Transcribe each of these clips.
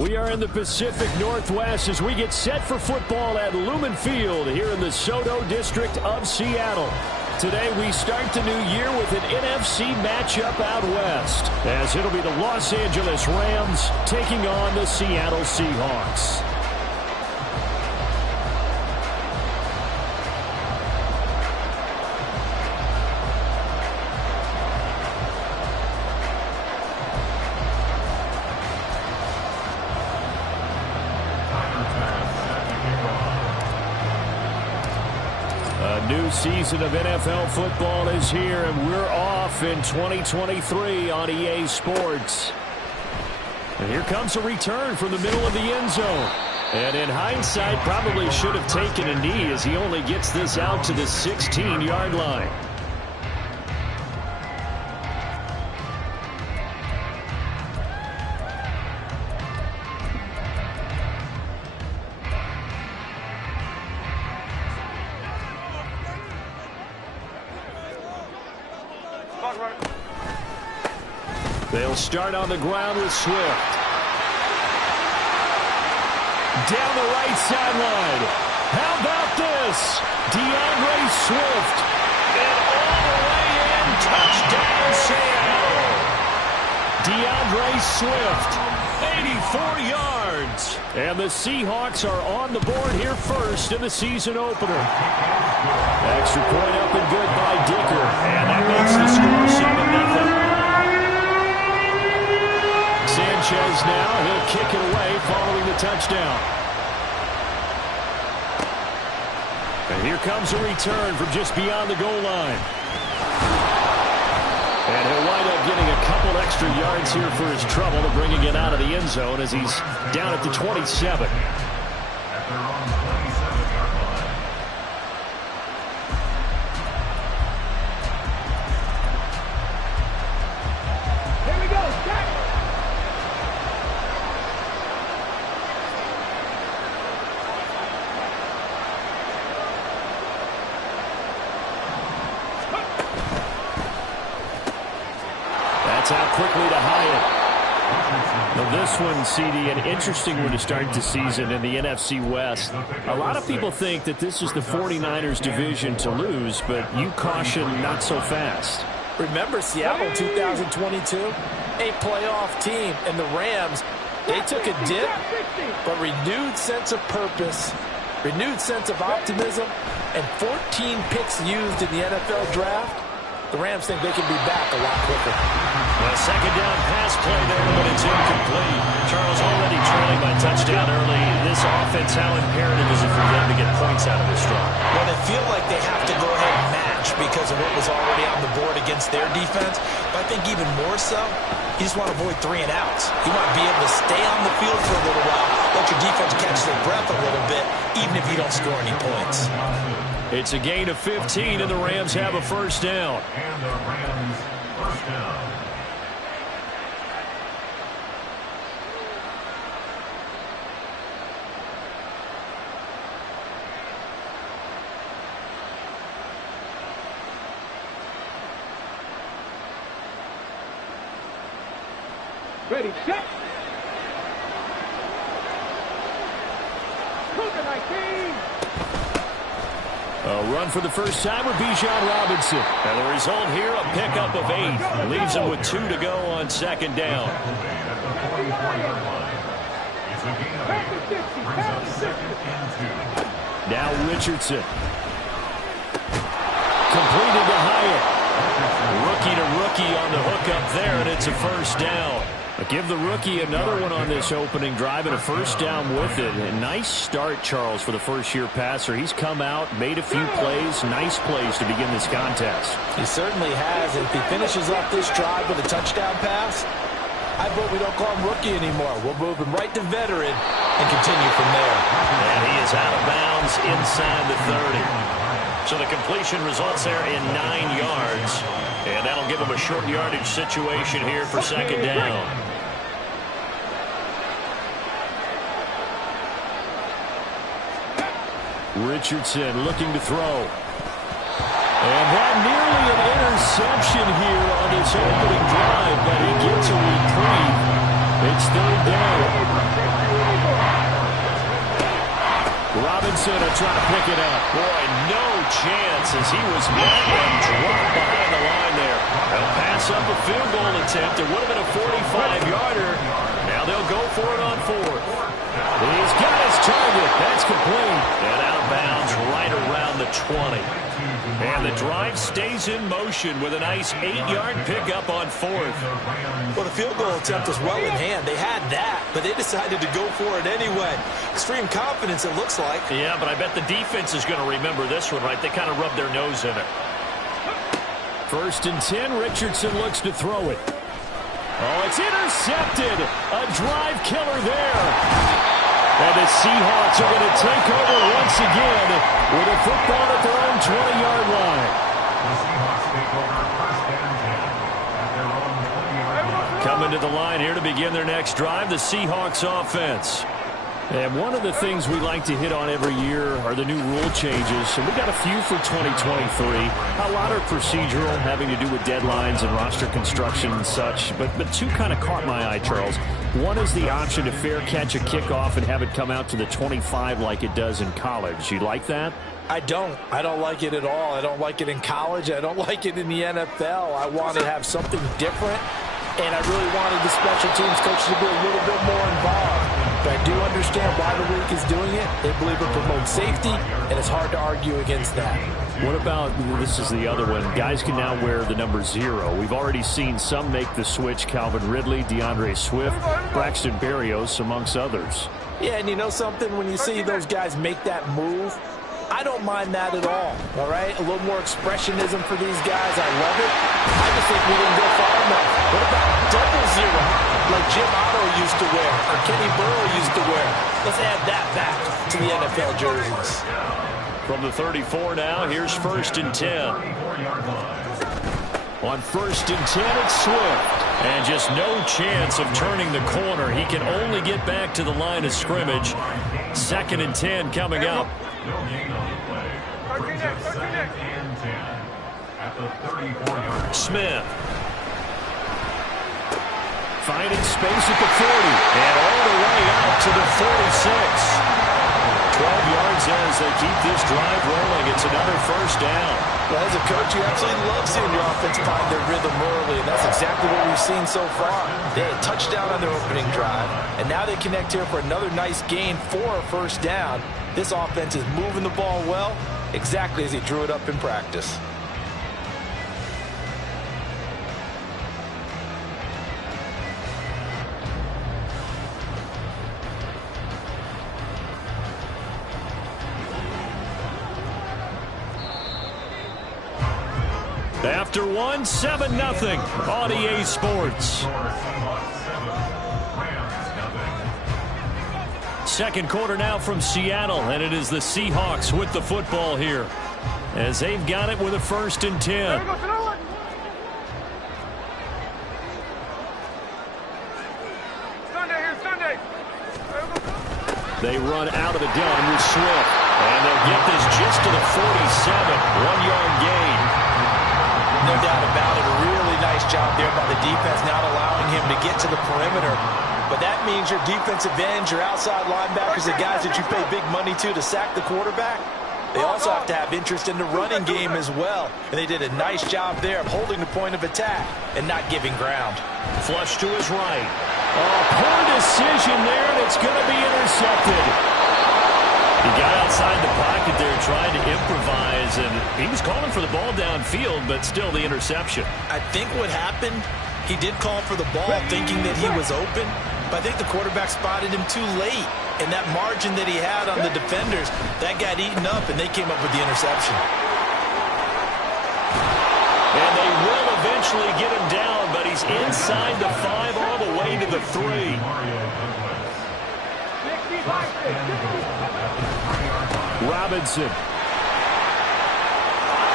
We are in the Pacific Northwest as we get set for football at Lumen Field here in the SoDo District of Seattle. Today we start the new year with an NFC matchup out west, as it'll be the Los Angeles Rams taking on the Seattle Seahawks. New season of NFL football is here, and we're off in 2023 on EA Sports. And here comes a return from the middle of the end zone. And in hindsight, probably should have taken a knee as he only gets this out to the 16-yard line. They'll start on the ground with Swift. Down the right sideline. How about this? DeAndre Swift. And all the way in. Touchdown, Seattle. DeAndre Swift. 84 yards. And the Seahawks are on the board here first in the season opener. Extra point up and good by Dicker. And that makes the score 7-0. Sanchez now, he'll kick it away following the touchdown. And here comes a return from just beyond the goal line. And he'll wind up getting a couple extra yards here for his trouble of bringing it out of the end zone as he's down at the 27. Out quickly to Hyatt. Now this one, CD, an interesting one to start the season in the NFC West. A lot of people think that this is the 49ers division to lose, but you caution not so fast. Remember Seattle 2022? A playoff team, and the Rams, they took a dip, but renewed sense of purpose, renewed sense of optimism, and 14 picks used in the NFL draft. The Rams think they can be back a lot quicker. Well, second down pass play there, but it's incomplete. Charles already trailing by touchdown early. This offense, how imperative is it for them to get points out of this drive? Well, they feel like they have to go ahead and match because of what was already on the board against their defense. But I think even more so, you just want to avoid 3 and outs. You want to be able to stay on the field for a little while, let your defense catch their breath a little bit, even if you don't score any points. It's a gain of 15, and the Rams have a first down. And the Rams first down. Ready, set. Cougar 19. A run for the first time with Bijan Robinson. And the result here, a pickup of 8. Leaves him with 2 to go on second down. Now Richardson. Completed to Hyatt. Rookie to rookie on the hookup there, and it's a first down. Give the rookie another one on this opening drive and a first down with it. A nice start, Charles, for the first-year passer. He's come out, made a few plays, nice plays to begin this contest. He certainly has. If he finishes off this drive with a touchdown pass, I vote we don't call him rookie anymore. We'll move him right to veteran and continue from there. And he is out of bounds inside the 30. So the completion results there in 9 yards. And that'll give him a short yardage situation here for second down. Richardson looking to throw. And that nearly an interception here on this opening drive, but he gets a reprieve. It's third down. Robinson will try to pick it up. Boy, no chance as he was met and dropped behind the line there. They'll pass up a field goal attempt. It would have been a 45-yarder. Now they'll go for it on fourth. He's got his target. That's complete. And out of bounds right around the 20. And the drive stays in motion with a nice 8-yard pickup on fourth. Well, the field goal attempt was well in hand. They had that, but they decided to go for it anyway. Extreme confidence, it looks like. Yeah, but I bet the defense is going to remember this one, right? They kind of rubbed their nose in it. First and 10, Richardson looks to throw it. Oh, it's intercepted. A drive killer there. And the Seahawks are going to take over once again with a football at their own 20-yard line. The Seahawks take over first and 10 at their own 20-yard line. Coming to the line here to begin their next drive, the Seahawks offense. And one of the things we like to hit on every year are the new rule changes. And we got a few for 2023. A lot are procedural, having to do with deadlines and roster construction and such. But two kind of caught my eye, Charles. One is the option to fair catch a kickoff and have it come out to the 25 like it does in college. You like that? I don't like it at all. I don't like it in college. I don't like it in the NFL. I want to have something different. And I really wanted the special teams coach to be a little bit more involved. But I do understand why the league is doing it. They believe it promotes safety, and it's hard to argue against that. What about, this is the other one, guys can now wear the number 0. We've already seen some make the switch, Calvin Ridley, DeAndre Swift, Braxton Berrios, amongst others. Yeah, and you know something? When you see those guys make that move, I don't mind that at all right? A little more expressionism for these guys. I love it. I just think we didn't go far enough. What about double 0, like Jim Otto used to wear or Kenny Burrow used to wear? Let's add that back to the NFL jerseys. From the 34 now, here's first and 10. On first and 10, it's Swift. And just no chance of turning the corner. He can only get back to the line of scrimmage. Second and 10 coming up. No gain on the play. Second and 10 at the 34-yard line. Smith. Finding space at the 40. And all the way out to the 46. 12 yards as they keep this drive rolling. It's another first down. Well, as a coach, you absolutely love seeing your offense find their rhythm early, and that's exactly what we've seen so far. They had a touchdown on their opening drive, and now they connect here for another nice gain for a first down. This offense is moving the ball well, exactly as he drew it up in practice. After one, 7-0 on EA Sports. Second quarter now from Seattle, and it is the Seahawks with the football here as they've got it with a first and 10. They run out of the gun with Swift. And they'll get this just to the 47, 1-yard gain. No doubt about it. A really nice job there by the defense, not allowing him to get to the perimeter. But that means your defensive ends, your outside linebackers, the guys that you pay big money to sack the quarterback, they also have to have interest in the running game as well. And they did a nice job there of holding the point of attack and not giving ground. Flush to his right. Oh, poor decision there, and it's going to be intercepted. He got outside the pocket there trying to improvise, and he was calling for the ball downfield, but still the interception. I think what happened, he did call for the ball thinking that he was open, but I think the quarterback spotted him too late. And that margin that he had on the defenders, that got eaten up, and they came up with the interception. And they will eventually get him down, but he's inside the 5 all the way to the 3. Robinson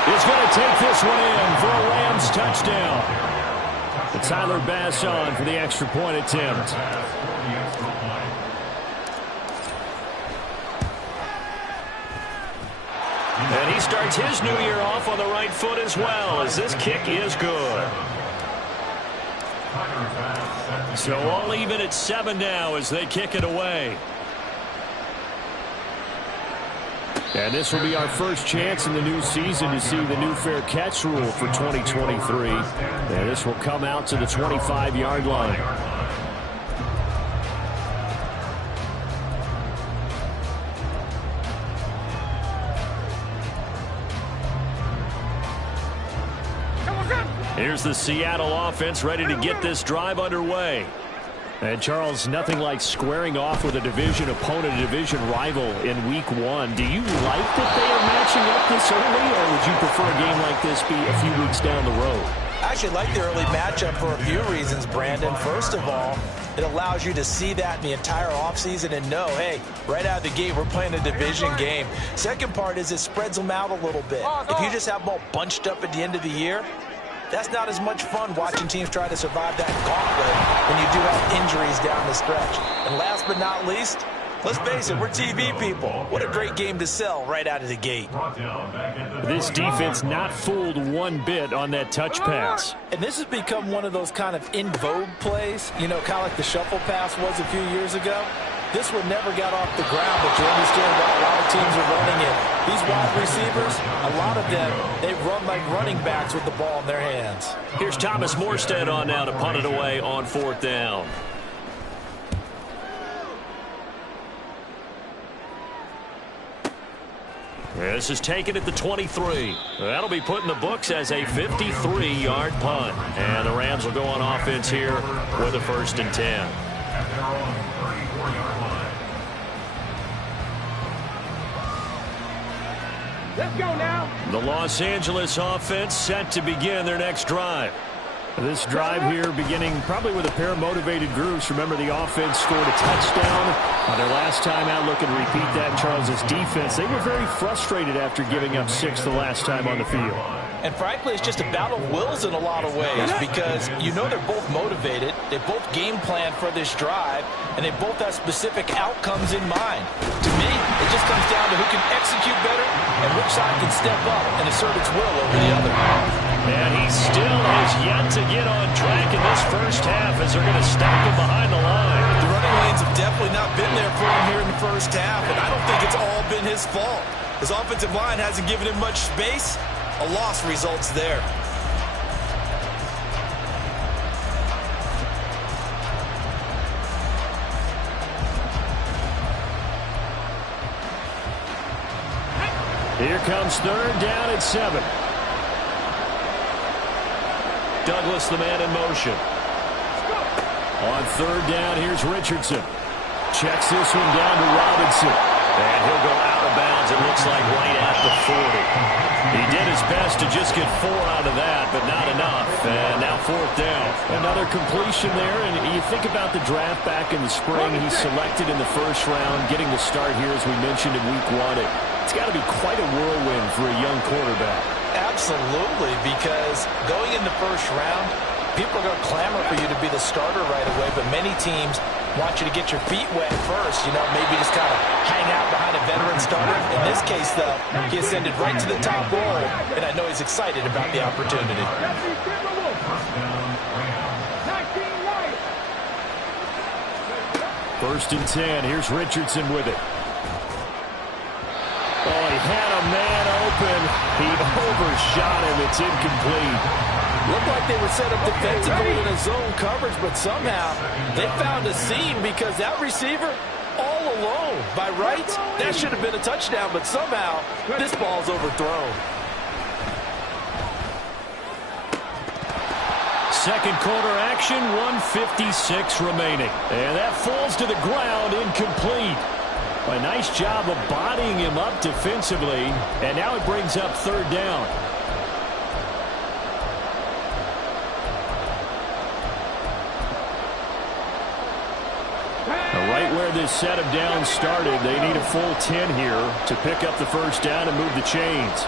is going to take this one in for a Rams touchdown. And Tyler Bass on for the extra point attempt. And he starts his new year off on the right foot as well, as this kick is good. So all even at 7 now as they kick it away. And this will be our first chance in the new season to see the new fair catch rule for 2023. And this will come out to the 25-yard line. Here's the Seattle offense ready to get this drive underway. And, Charles, nothing like squaring off with a division opponent, a division rival in Week 1. Do you like that they are matching up this early, or would you prefer a game like this be a few weeks down the road? I actually like the early matchup for a few reasons, Brandon. First of all, it allows you to see that in the entire offseason and know, hey, right out of the gate, we're playing a division game. Second part is it spreads them out a little bit. If you just have them all bunched up at the end of the year, that's not as much fun watching teams try to survive that gauntlet when you do have injuries down the stretch. And last but not least, let's face it, we're TV people. What a great game to sell right out of the gate. This defense not fooled one bit on that touch pass. And this has become one of those kind of in vogue plays, you know, kind of like the shuffle pass was a few years ago. This one never got off the ground, but you understand why a lot of teams are running it. These wide receivers, a lot of them, they run like running backs with the ball in their hands. Here's Thomas Morstead on now to punt it away on 4th down. This is taken at the 23. That'll be put in the books as a 53-yard punt. And the Rams will go on offense here with a 1st and 10. At their own 34-yard line. Let's go now. The Los Angeles offense set to begin their next drive. This drive here beginning probably with a pair of motivated groups. Remember, the offense scored a touchdown on their last time out. Looking to repeat that. Charles's defense, they were very frustrated after giving up 6 the last time on the field. And frankly, it's just a battle of wills in a lot of ways because you know they're both motivated. They both game plan for this drive, and they both have specific outcomes in mind. To me, it just comes down to who can execute better and which side can step up and assert its will over the other. And he still has yet to get on track in this first half as they're going to stop him behind the line. The running lanes have definitely not been there for him here in the first half, and I don't think it's all been his fault. His offensive line hasn't given him much space. A loss results there. Here comes 3rd down at 7. Douglas, the man in motion. On 3rd down, here's Richardson. Checks this one down to Robinson. And he'll go out of bounds, it looks like, right at the 40. He did his best to just get 4 out of that, but not enough. And now 4th down. Another completion there, and you think about the draft back in the spring. He's selected in the 1st round, getting the start here, as we mentioned, in Week 1. It's got to be quite a whirlwind for a young quarterback. Absolutely, because going in the 1st round, people are going to clamor for you to be the starter right away, but many teams want you to get your feet wet first, you know, maybe just kind of hang out behind a veteran starter. In this case, though, he ascended right to the top role, and I know he's excited about the opportunity. 1st and 10. Here's Richardson with it. Oh, he had a man open. He overshot him. It's incomplete. Looked like they were set up defensively in a zone coverage, but somehow they found a seam because that receiver all alone. By right, that should have been a touchdown, but somehow this ball's overthrown. 2nd quarter action, 1:56 remaining. And that falls to the ground, incomplete. A nice job of bodying him up defensively, and now it brings up 3rd down. Right where this set of downs started, they need a full 10 here to pick up the 1st down and move the chains.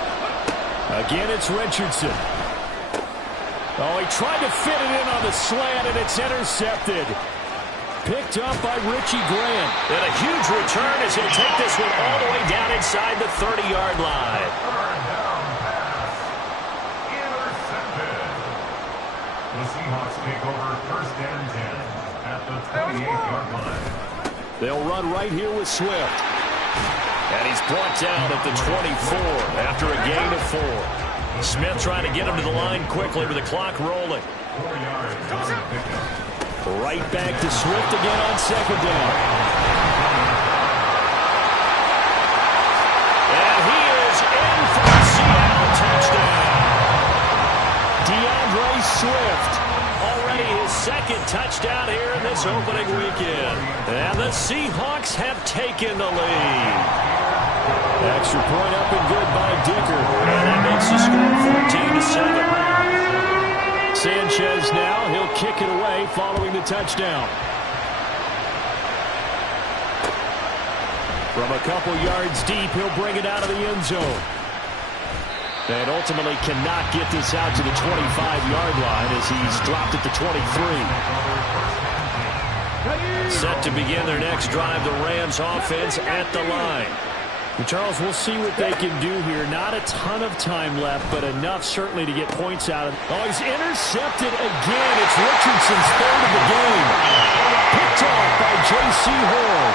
Again, it's Richardson. Oh, he tried to fit it in on the slant, and it's intercepted. Picked up by Richie Grant. And a huge return as he'll take this one all the way down inside the 30-yard line. Intercepted. The Seahawks take over 1st and 10 the 38-yard line. They'll run right here with Swift. And he's brought down at the 24 after a gain of 4. Smith trying to get him to the line quickly with the clock rolling. 4 yards on the pickup. Right back to Swift again on second down. And he is in for the Seattle touchdown. DeAndre Swift, already his second touchdown here in this opening weekend. And the Seahawks have taken the lead. Extra point up and good by Dicker. And that makes the score 14-7. Sanchez now, he'll kick it away following the touchdown. From a couple yards deep, he'll bring it out of the end zone. And ultimately cannot get this out to the 25-yard line as he's dropped at the 23. Set to begin their next drive, the Rams offense at the line. Charles, we'll see what they can do here. Not a ton of time left, but enough certainly to get points out of it. Oh, he's intercepted again. It's Richardson's third of the game. Picked off by J.C. Horn.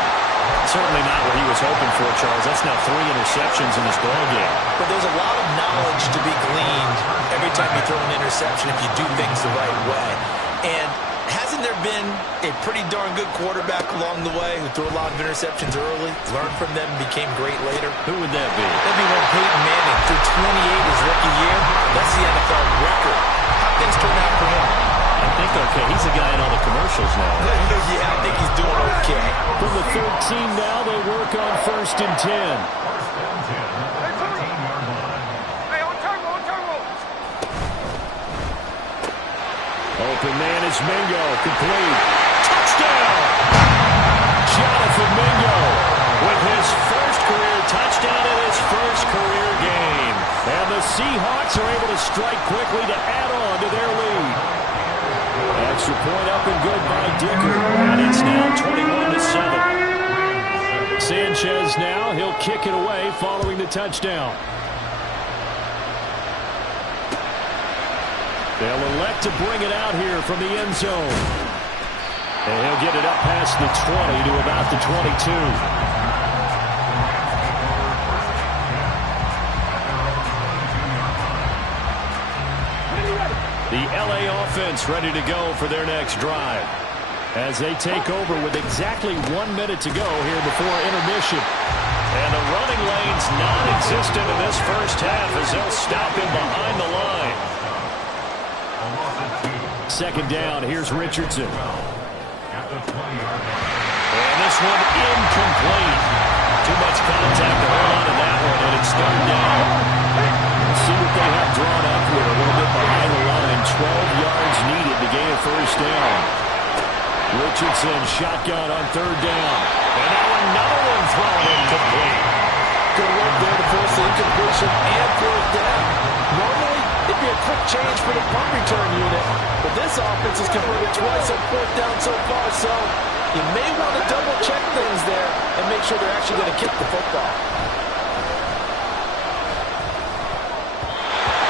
Certainly not what he was hoping for, Charles. That's now 3 interceptions in this ballgame. But there's a lot of knowledge to be gleaned every time you throw an interception if you do things the right way. And hasn't there been a pretty darn good quarterback along the way who threw a lot of interceptions early, learned from them, and became great later? Who would that be? That'd be one Peyton Manning threw 28 his rookie year. That's the NFL record. How things turn out for him? I think okay. He's the guy in all the commercials now. Yeah, I think he's doing okay. From the 13 now, they work on 1st and 10. Open man is Mingo. Complete. Touchdown! Jonathan Mingo with his first career touchdown in his first career game. And the Seahawks are able to strike quickly to add on to their lead. Extra point up and good by Dicker. And it's now 21-7. Sanchez now, he'll kick it away following the touchdown. They'll elect to bring it out here from the end zone. And he'll get it up past the 20 to about the 22. The LA offense ready to go for their next drive as they take over with exactly 1 minute to go here before intermission. And the running lane's non-existent in this first half as they'll stop him behind the line. Second down, here's Richardson. And this one incomplete. Too much contact to hold on to that one, and it's third down. We'll see what they have drawn up here a little bit behind the line. 12 yards needed to gain a first down. Richardson shotgun on third down. And now another one thrown incomplete. Good work there to force the incompletion and fourth down. Normally, it'd be a quick change for the punt return unit, but this offense has converted twice on fourth down so far, so you may want to double-check things there and make sure they're actually going to kick the football.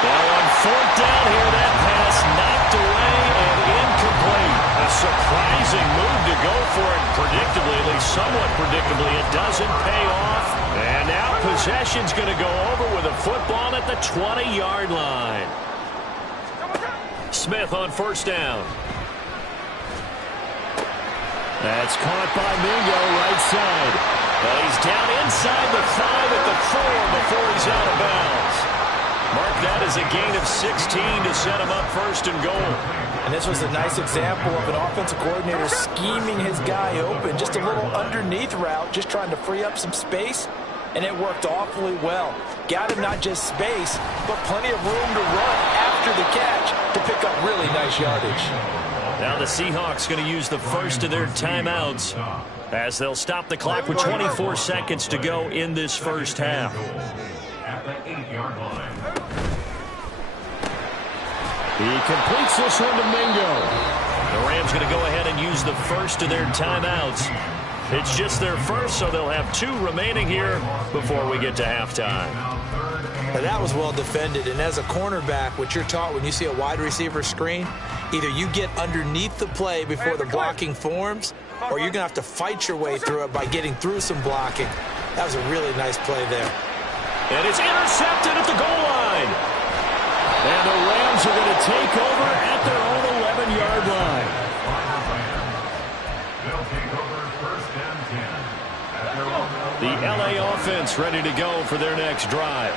Now on fourth down here, that pass knocked away and incomplete. A surprising move to go for it, predictably, at least somewhat predictably. It doesn't pay off. And now possession's going to go over with a football at the 20-yard line. Smith on first down. That's caught by Mingo, right side. But he's down inside the 5 at the 4 before he's out of bounds. Mark that as a gain of 16 to set him up first and goal. And this was a nice example of an offensive coordinator scheming his guy open. Just a little underneath route, just trying to free up some space. And it worked awfully well. Got him not just space, but plenty of room to run after the catch to pick up really nice yardage. Now the Seahawks going to use the first of their timeouts as they'll stop the clock with 24 seconds to go in this first half. At the 8-yard line. He completes this one to Mingo. The Rams going to go ahead and use the first of their timeouts. It's just their first, so they'll have 2 remaining here before we get to halftime. Now 3rd and Now, that was well defended, and as a cornerback, what you're taught when you see a wide receiver screen, either you get underneath the play before the blocking forms, or you're going to have to fight your way through it by getting through some blocking. That was a really nice play there. And it's intercepted at the goal line. And the Rams are going to take over at their own 11-yard line. They'll take over first and 10 at their own. The LA offense ready to go for their next drive.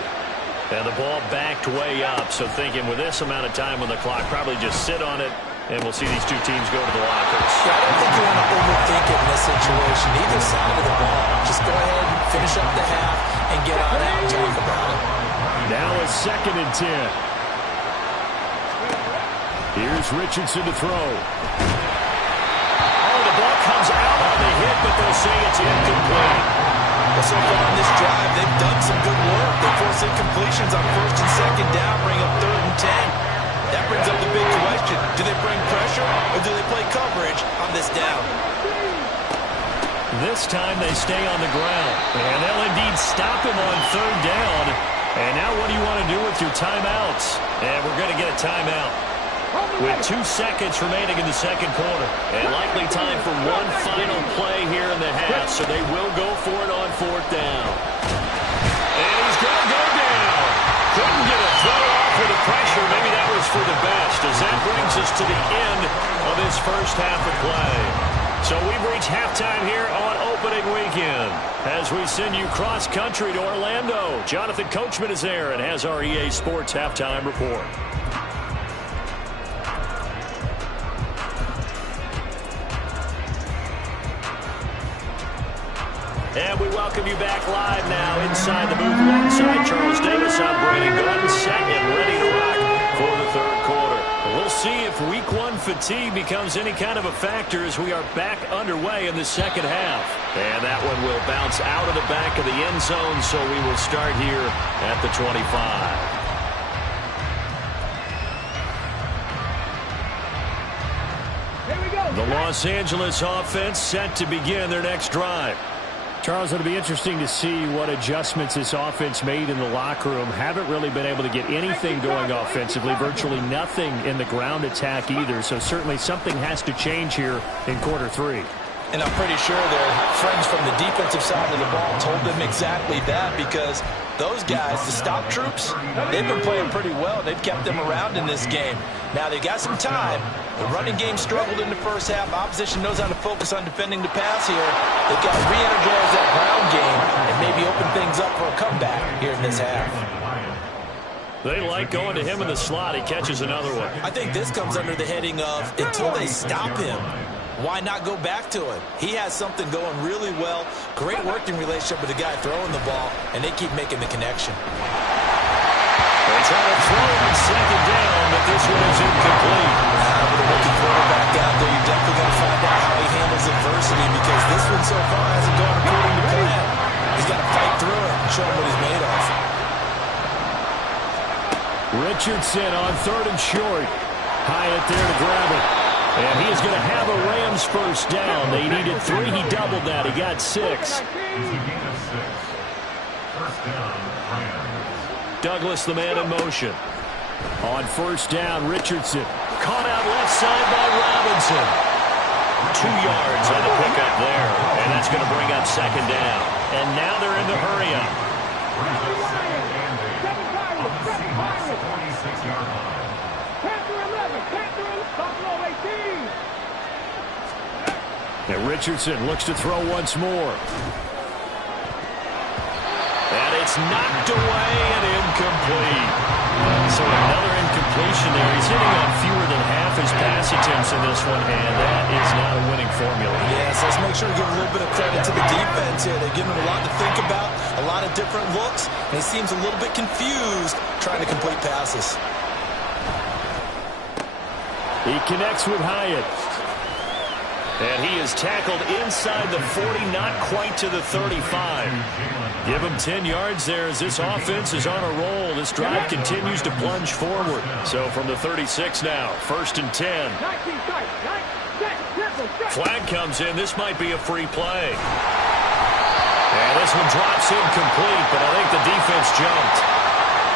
And the ball backed way up, so thinking with this amount of time on the clock, probably just sit on it, and we'll see these two teams go to the lockers. Yeah, I don't think you want to overthink it in this situation. Either side of the ball. Just go ahead and finish up the half and get on out and talk about it. Now a 2nd and 10. Here's Richardson to throw. Oh, the ball comes out on the hit, but they'll say it's incomplete. Well, so far on this drive, they've done some good work. They force incompletions on 1st and 2nd down, bring up 3rd and 10. That brings up the big question. Do they bring pressure or do they play coverage on this down? This time they stay on the ground. And they'll indeed stop him on 3rd down. And now what do you want to do with your timeouts? And we're going to get a timeout with 2 seconds remaining in the 2nd quarter. And likely time for one final play here in the half, so they will go for it on 4th down. And he's going to go down. Couldn't get a throw off with the pressure. Maybe that was for the best, as that brings us to the end of this first half of play. So we've reached halftime here on opening weekend as we send you cross-country to Orlando. Jonathan Coachman is there and has our EA Sports halftime report. And we welcome you back live now inside the booth alongside Charles Davis. I'm Brandon Gordon, set and ready to rock for the 3rd quarter. We'll see if week 1 fatigue becomes any kind of a factor as we are back underway in the 2nd half. And that one will bounce out of the back of the end zone, so we will start here at the 25. The Los Angeles offense set to begin their next drive. Charles, it'll be interesting to see what adjustments this offense made in the locker room. Haven't really been able to get anything going offensively, virtually nothing in the ground attack either. So certainly something has to change here in quarter 3. And I'm pretty sure their friends from the defensive side of the ball told them exactly that, because those guys, the stop troops, they've been playing pretty well. They've kept them around in this game. Now they've got some time. The running game struggled in the first half. Opposition knows how to focus on defending the pass here. They've got to re-energize that ground game and maybe open things up for a comeback here in this half. They like going to him in the slot. He catches another one. I think this comes under the heading of, until they stop him, why not go back to it? He has something going really well. Great working relationship with the guy throwing the ball, and they keep making the connection. They try to throw on 2nd down, but this one is incomplete. With a rookie quarterback out there, you're definitely going to find out how he handles adversity, because this one so far hasn't gone according to plan. He's got to fight through it and show him what he's made of. Richardson on 3rd and short. Hyatt there to grab it. And he is going to have a Rams first down. They needed 3. He doubled that. He got 6. First down, Rams. Douglas, the man in motion. On 1st down, Richardson. Caught out left side by Robinson. 2 yards on the pickup there. And that's going to bring up 2nd down. And now they're in the hurry up. Brings up 2nd and 8 on the Seahawks 26-yard line. And Richardson looks to throw once more. And it's knocked away and incomplete. So another incompletion there. He's hitting on fewer than half his pass attempts in this one, and that is not a winning formula. Yes, let's make sure to give a little bit of credit to the defense here. They've given him a lot to think about, a lot of different looks, and he seems a little bit confused trying to complete passes. He connects with Hyatt. And he is tackled inside the 40, not quite to the 35. Give him 10 yards there as this offense is on a roll. This drive continues to plunge forward. So from the 36 now, 1st and 10. Flag comes in. This might be a free play. And this one drops incomplete, but I think the defense jumped.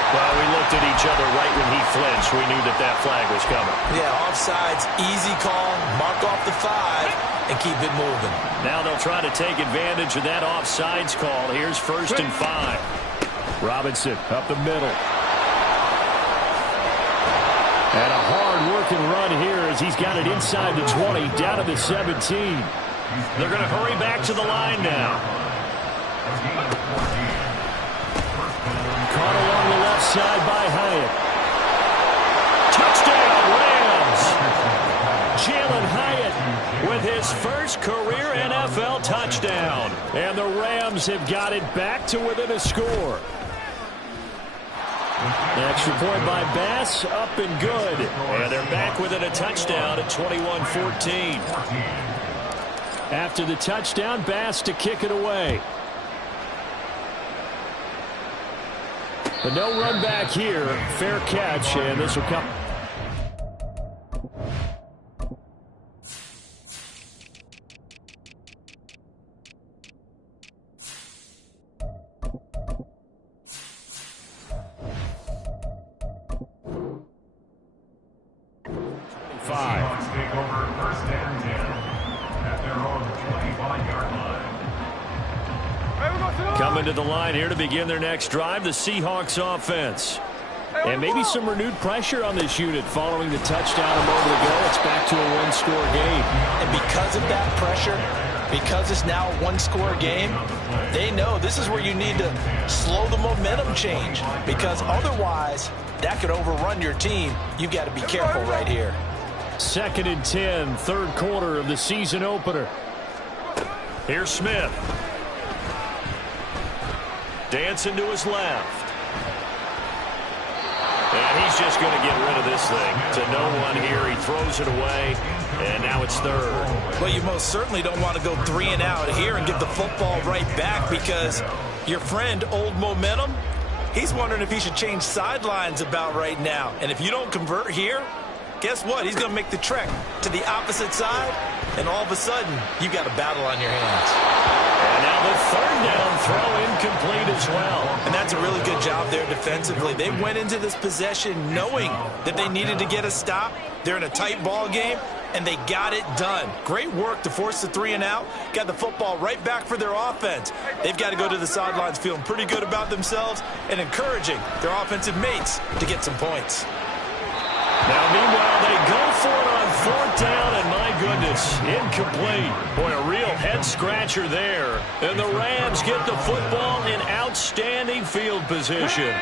Well, we looked at each other right when he flinched. We knew that that flag was coming. Yeah, offsides, easy call, mark off the 5, and keep it moving. Now they'll try to take advantage of that offsides call. Here's 1st and 5. Robinson up the middle. And a hard-working run here as he's got it inside the 20, down to the 17. They're going to hurry back to the line now. Caught along the left side by Hyatt. Touchdown, Rams! Jalen Hyatt with his first career NFL touchdown. And the Rams have got it back to within a score. The extra point by Bass, up and good. And they're back within a touchdown at 21-14. After the touchdown, Bass to kick it away. But no run back here. Fair catch, and this will come. Seahawks take over 1st and 10 at their own 25-yard line. Coming to the line here to begin their next drive, the Seahawks offense. And maybe some renewed pressure on this unit following the touchdown a moment ago. It's back to a one-score game. And because of that pressure, because it's now a one-score game, they know this is where you need to slow the momentum change, because otherwise that could overrun your team. You've got to be careful right here. 2nd and 10, 3rd quarter of the season opener. Here's Smith. Dancing to his left. And he's just going to get rid of this thing to no one here. He throws it away, and now it's 3rd. Well, you most certainly don't want to go 3 and out here and give the football right back, because your friend, Old Momentum, he's wondering if he should change sidelines about right now. And if you don't convert here, guess what? He's going to make the trek to the opposite side, and all of a sudden, you've got a battle on your hands. And now the 3rd down throw incomplete as well. And that's a really good job there defensively. They went into this possession knowing that they needed to get a stop. They're in a tight ball game, and they got it done. Great work to force the 3 and out. Got the football right back for their offense. They've got to go to the sidelines feeling pretty good about themselves and encouraging their offensive mates to get some points. Now, meanwhile, they go for it on 4th down, and my goodness, incomplete. Boy, a real head-scratcher there. And the Rams get the football in outstanding field position.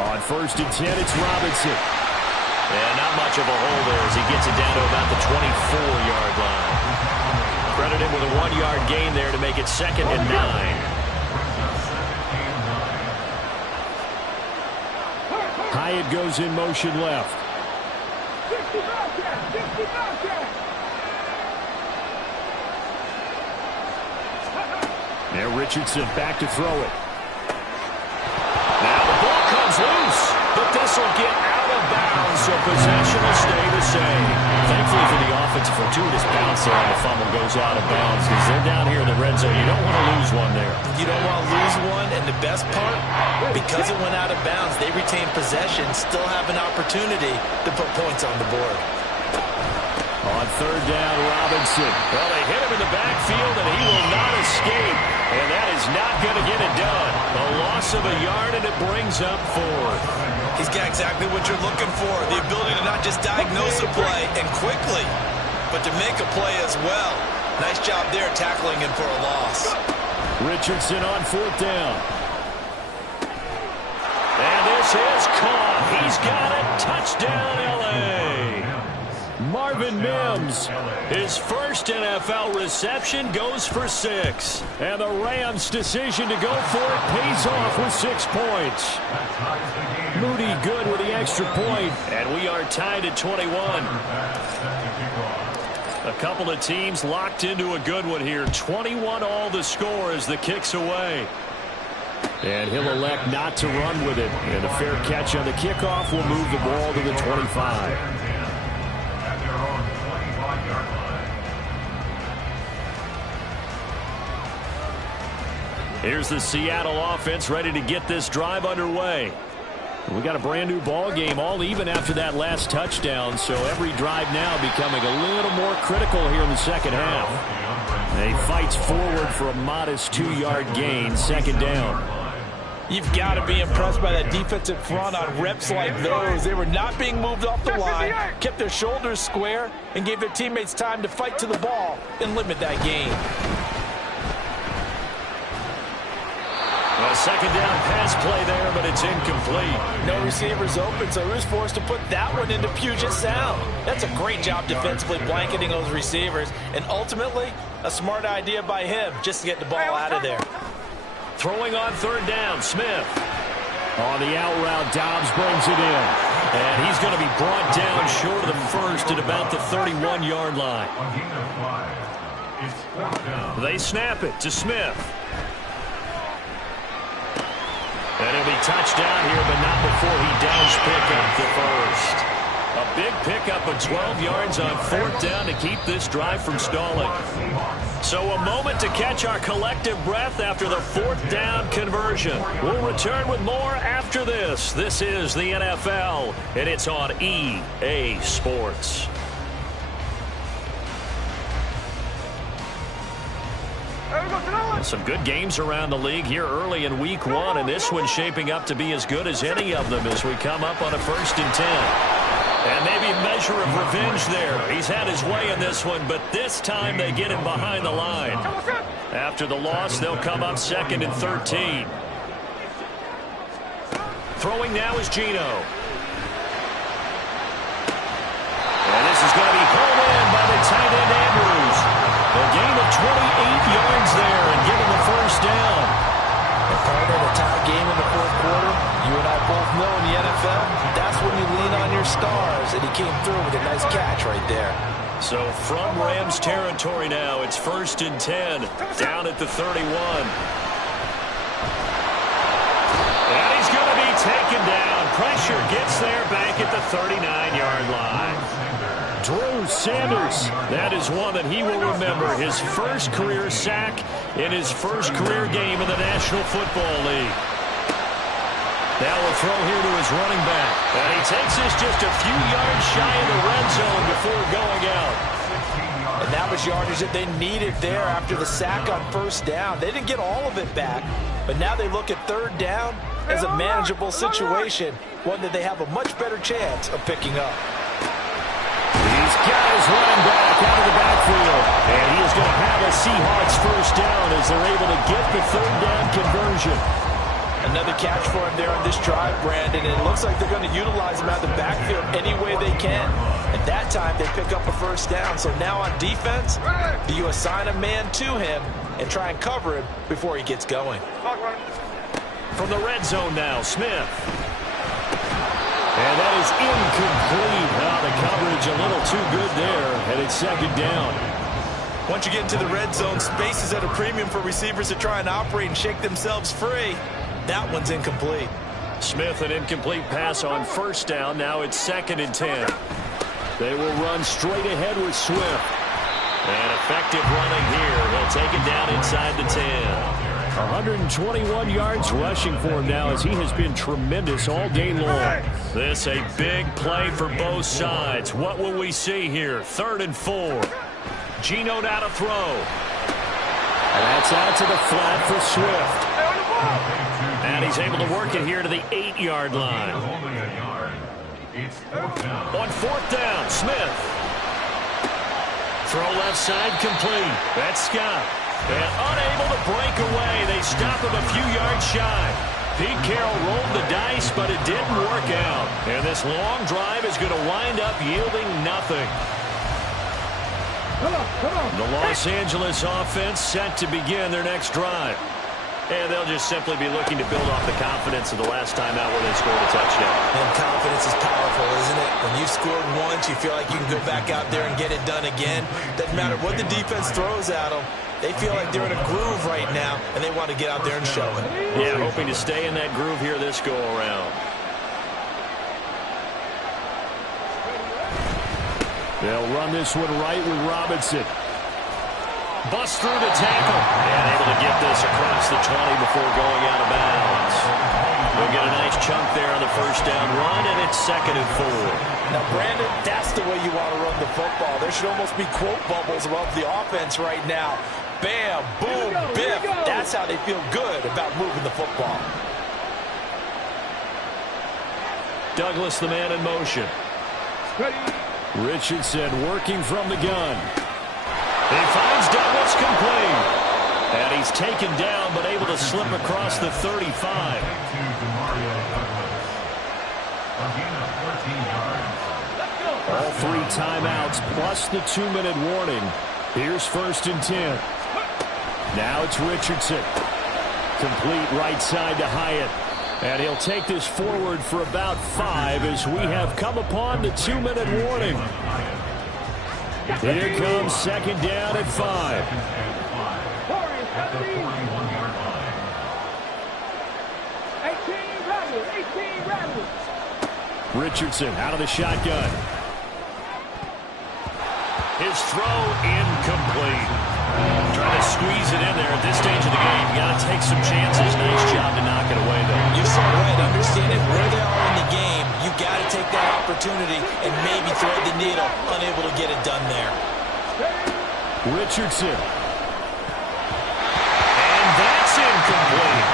On 1st and 10, it's Robinson. And not much of a hole there as he gets it down to about the 24-yard line. Credit him with a 1-yard gain there to make it 2nd and 9. Hyatt goes in motion left. Now Richardson back to throw it. Now the ball comes loose, but this will get out of bounds, so possession will stay the same. Thankfully for the offense, a fortuitous bounce there, and the fumble goes out of bounds because they're down here in the red zone. You don't want to lose one there. You don't want to lose one, and the best part, because it went out of bounds, they retain possession, still have an opportunity to put points on the board. On 3rd down, Robinson. Well, they hit him in the backfield, and he will not escape. And that is not going to get it done. A loss of a yard, and it brings up 4th. He's got exactly what you're looking for, the ability to not just diagnose a play and quickly, but to make a play as well. Nice job there tackling him for a loss. Richardson on 4th down. And this is caught. He's got it. Touchdown, L.A. Marvin Mims, his first NFL reception, goes for 6. And the Rams' decision to go for it pays off with 6 points. Moody good with the extra point, and we are tied at 21. A couple of teams locked into a good one here. 21 all the score as the kick's away. And he'll elect not to run with it. And a fair catch on the kickoff will move the ball to the 25. Here's the Seattle offense ready to get this drive underway. We got a brand new ball game, all even after that last touchdown, so every drive now becoming a little more critical here in the second half. He fights forward for a modest 2-yard gain, second down. You've got to be impressed by that defensive front on reps like those. They were not being moved off the line, kept their shoulders square, and gave their teammates time to fight to the ball and limit that gain. A second down pass play there, but it's incomplete. No receivers open, so he was forced to put that one into Puget Sound. That's a great job defensively blanketing those receivers, and ultimately, a smart idea by him just to get the ball out of there. Throwing on third down, Smith. On the out route, Dobbs brings it in. And he's going to be brought down short of the first at about the 31-yard line. They snap it to Smith. And he'll be touchdown here, but not before he does pick up the first. A big pickup of 12 yards on fourth down to keep this drive from stalling. So a moment to catch our collective breath after the fourth down conversion. We'll return with more after this. This is the NFL, and it's on EA Sports. Some good games around the league here early in week 1, and this one's shaping up to be as good as any of them as we come up on a 1st and 10. And maybe a measure of revenge there. He's had his way in this one, but this time they get him behind the line. After the loss, they'll come up 2nd and 13. Throwing now is Geno. And this is going to be pulled in by the tight end Andrews. A gain of 28 yards there and give him the first down. And part of the tie game in the fourth quarter, you and I both know in the NFL, that's when you lean on your stars, and he came through with a nice catch right there. So from Rams territory now, it's 1st and 10, down at the 31. And he's going to be taken down. Pressure gets there back at the 39-yard line. Drew Sanders, that is one that he will remember. His first career sack in his first career game in the National Football League. Now we'll throw here to his running back. And he takes this just a few yards shy of the red zone before going out. And that was yardage that they needed there after the sack on first down. They didn't get all of it back, but now they look at third down as a manageable situation, one that they have a much better chance of picking up. These guys running back out of the backfield. And he is going to have a Seahawks first down as they're able to get the third down conversion. Another catch for him there on this drive, Brandon. And it looks like they're going to utilize him out of the backfield any way they can. At that time, they pick up a first down. So now on defense, do you assign a man to him and try and cover him before he gets going? From the red zone now, Smith. And that is incomplete. The coverage a little too good there, and it's second down. Once you get into the red zone, space is at a premium for receivers to try and operate and shake themselves free. That one's incomplete. Smith, an incomplete pass on first down. Now it's 2nd and 10. They will run straight ahead with Swift. And effective running here. He'll take it down inside the 10. 121 yards rushing for him now as he has been tremendous all day long. This a big play for both sides. What will we see here? 3rd and 4. Geno now to throw. And that's out to the flat for Swift. And he's able to work it here to the 8-yard line. On fourth down, Smith. Throw left side complete. That's Scott. And unable to break away. They stop him a few yards shy. Pete Carroll rolled the dice, but it didn't work out. And this long drive is going to wind up yielding nothing. The Los Angeles offense set to begin their next drive. And they'll just simply be looking to build off the confidence of the last time out where they scored a touchdown. And confidence is powerful, isn't it? When you've scored once, you feel like you can go back out there and get it done again. Doesn't matter what the defense throws at them. They feel like they're in a groove right now, and they want to get out there and show it. Yeah, hoping to stay in that groove here this go-around. They'll run this one right with Robinson. Busts through the tackle. And able to get this across the 20 before going out of bounds. We'll get a nice chunk there on the first down run, and it's 2nd and 4. Now, Brandon, that's the way you want to run the football. There should almost be quote bubbles above the offense right now. Bam, boom, biff. That's how they feel good about moving the football. Douglas, the man in motion. Richardson working from the gun. He finds Douglas complete. And he's taken down, but able to slip across the 35. All 3 timeouts plus the 2-minute warning. Here's 1st and 10. Now it's Richardson. Complete right side to Hyatt. And he'll take this forward for about 5 as we have come upon the 2-minute warning. Here comes 2nd down at 5. At the 41-yard line. 18 Rebels. Richardson out of the shotgun. His throw incomplete. Trying to squeeze it in there at this stage of the game. You got to take some chances. Nice job to knock it away, though. You're so right. Understanding where they are in the game, you got to take that opportunity and maybe thread the needle. Unable to get it done there. Richardson. And that's incomplete.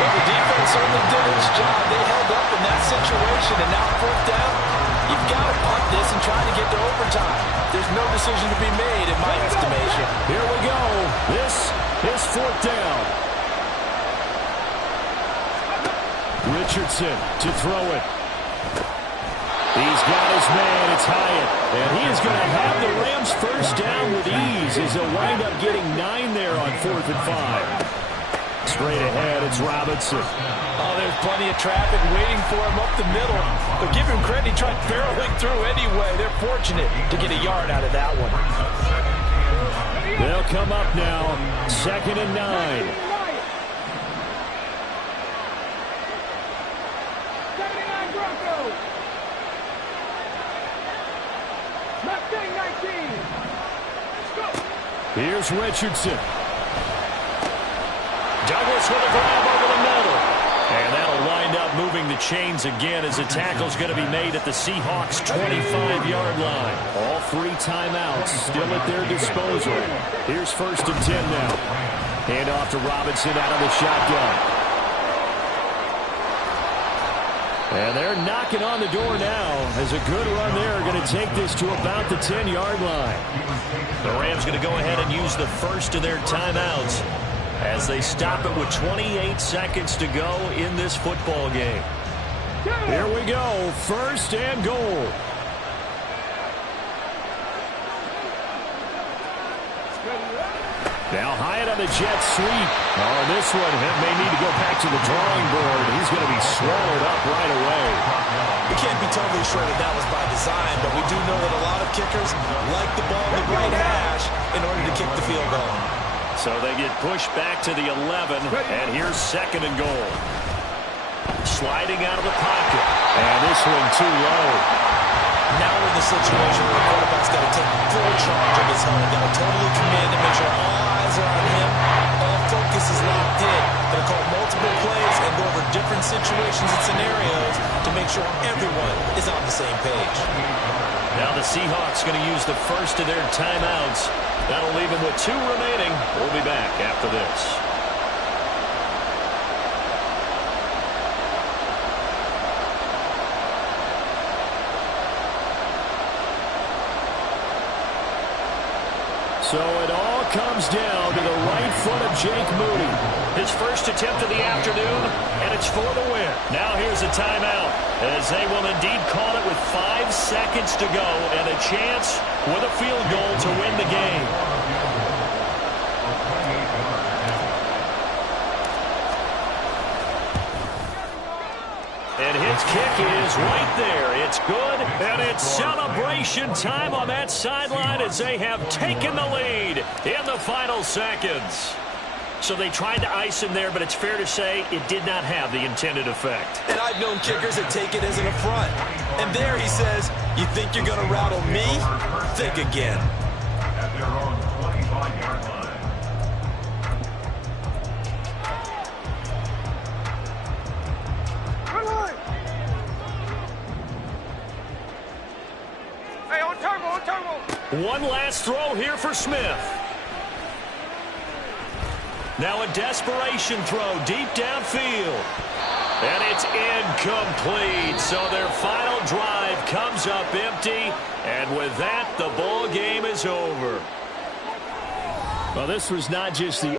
Well, the defense certainly did its job. They held up in that situation, and now 4th down, you've got to punt this and try to get to overtime. There's no decision to be made, in my estimation. Here we go. This is 4th down. Richardson to throw it. He's got his man. It's Hyatt. And he is going to have the Rams first down with ease as they'll wind up getting 9 there on 4th and 5. Straight ahead, it's Robinson. Oh, there's plenty of traffic waiting for him up the middle. But give him credit, he tried barreling through anyway. They're fortunate to get a yard out of that one. They'll come up now, 2nd and 9. 79 Broncos. Mustang 19. Here's Richardson. Douglas with a grab over the middle. And that'll wind up moving the chains again as the tackle's going to be made at the Seahawks' 25-yard line. All 3 timeouts still at their disposal. Here's 1st and 10 now. Hand off to Robinson out of the shotgun. And they're knocking on the door now as a good run there going to take this to about the 10-yard line. The Rams going to go ahead and use the first of their timeouts as they stop it with 28 seconds to go in this football game. Here we go, 1st and goal. Now Hyatt on the jet sweep. Oh, this one may need to go back to the drawing board. He's going to be swallowed up right away. We can't be totally sure that that was by design, but we do know that a lot of kickers like the ball in the right hash in order to kick the field goal. So they get pushed back to the 11, and here's 2nd and goal. Sliding out of the pocket, and this one too low. Now we're in the situation where the quarterback's got to take full charge of his helmet, got to totally command and make sure all eyes are on him, all focus is locked in. They'll call multiple plays and go over different situations and scenarios to make sure everyone is on the same page. Now the Seahawks going to use the first of their timeouts. That'll leave them with 2 remaining. We'll be back after this. So it all comes down to the right foot of Jake Moody. His first attempt of the afternoon, and it's for the win. Now here's a timeout, as they will indeed call it with 5 seconds to go and a chance with a field goal to win the game. And his kick is right there. It's good, and it's celebration time on that sideline as they have taken the lead in the final seconds. So they tried to ice him there, but it's fair to say it did not have the intended effect. And I've known kickers that take it as an affront. And there he says, you think you're going to rattle me? Think again. At their own 25 1-yard line. Hey, on turbo. One last throw here for Smith. Now a desperation throw deep downfield. And it's incomplete. So their final drive comes up empty. And with that, the ball game is over. Well, this was not just the